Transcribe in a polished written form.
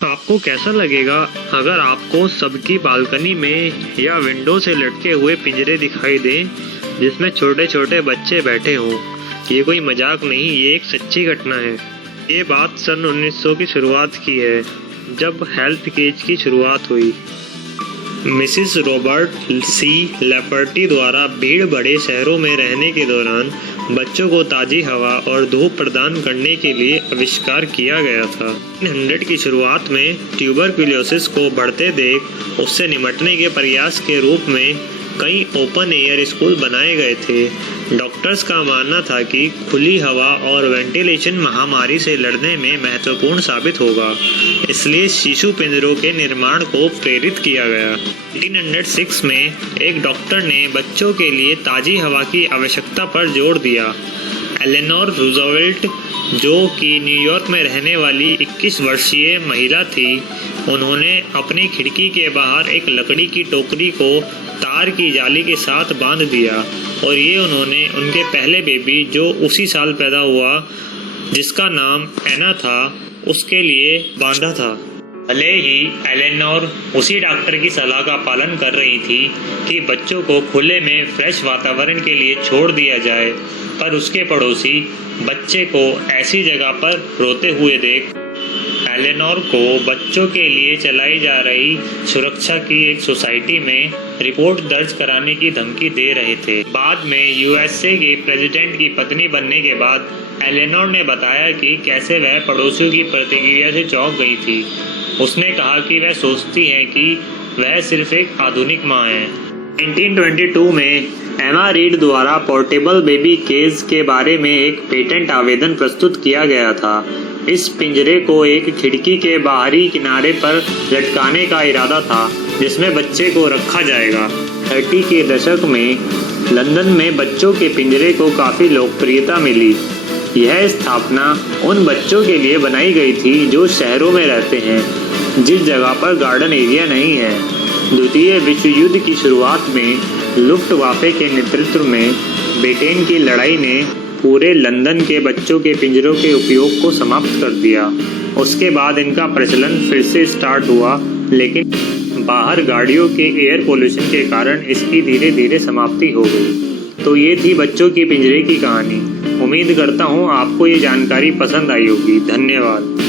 आपको कैसा लगेगा अगर आपको सबकी बालकनी में या विंडो से लटके हुए पिंजरे दिखाई दें जिसमें छोटे छोटे बच्चे बैठे हों। ये कोई मजाक नहीं, ये एक सच्ची घटना है। ये बात सन 1900 की शुरुआत की है, जब हेल्थ केज की शुरुआत हुई। मिसिस रॉबर्ट सी लेपर्टी द्वारा भीड़ बड़े शहरों में रहने के दौरान बच्चों को ताज़ी हवा और धूप प्रदान करने के लिए आविष्कार किया गया था। 1900 की शुरुआत में ट्यूबरक्यूलोसिस को बढ़ते देख उससे निपटने के प्रयास के रूप में कई ओपन एयर स्कूल बनाए गए थे। डॉक्टर्स का मानना था कि खुली हवा और वेंटिलेशन महामारी से लड़ने में महत्वपूर्ण साबित होगा, इसलिए शिशु पिंजरों के निर्माण को प्रेरित किया गया। 1906 में एक डॉक्टर ने बच्चों के लिए ताज़ी हवा की आवश्यकता पर जोर दिया। एलेनोर रूजवेल्ट, जो कि न्यूयॉर्क में रहने वाली 21 वर्षीय महिला थी, उन्होंने अपनी खिड़की के बाहर एक लकड़ी की टोकरी को तार की जाली के साथ बांध दिया और ये उन्होंने उनके पहले बेबी, जो उसी साल पैदा हुआ, जिसका नाम एना था, उसके लिए बांधा था। भले ही एलेनोर उसी डॉक्टर की सलाह का पालन कर रही थी कि बच्चों को खुले में फ्रेश वातावरण के लिए छोड़ दिया जाए, पर उसके पड़ोसी बच्चे को ऐसी जगह पर रोते हुए देख एलेनोर को बच्चों के लिए चलाई जा रही सुरक्षा की एक सोसाइटी में रिपोर्ट दर्ज कराने की धमकी दे रहे थे। बाद में यूएसए के प्रेसिडेंट की पत्नी बनने के बाद एलेनोर ने बताया कि कैसे वह पड़ोसियों की प्रतिक्रिया से चौंक गई थी। उसने कहा कि वह सोचती है कि वह सिर्फ एक आधुनिक माँ है। 1922 में एमा रीड द्वारा पोर्टेबल बेबी केज के बारे में एक पेटेंट आवेदन प्रस्तुत किया गया था। इस पिंजरे को एक खिड़की के बाहरी किनारे पर लटकाने का इरादा था, जिसमें बच्चे को रखा जाएगा। 30 के दशक में लंदन में बच्चों के पिंजरे को काफ़ी लोकप्रियता मिली। यह स्थापना उन बच्चों के लिए बनाई गई थी जो शहरों में रहते हैं, जिस जगह पर गार्डन एरिया नहीं है। द्वितीय विश्व युद्ध की शुरुआत में लुफ्टवाफे के नेतृत्व में ब्रिटेन की लड़ाई ने पूरे लंदन के बच्चों के पिंजरों के उपयोग को समाप्त कर दिया। उसके बाद इनका प्रचलन फिर से स्टार्ट हुआ, लेकिन बाहर गाड़ियों के एयर पोल्यूशन के कारण इसकी धीरे धीरे समाप्ति हो गई। तो ये थी बच्चों की पिंजरे की कहानी। उम्मीद करता हूँ आपको ये जानकारी पसंद आई होगी। धन्यवाद।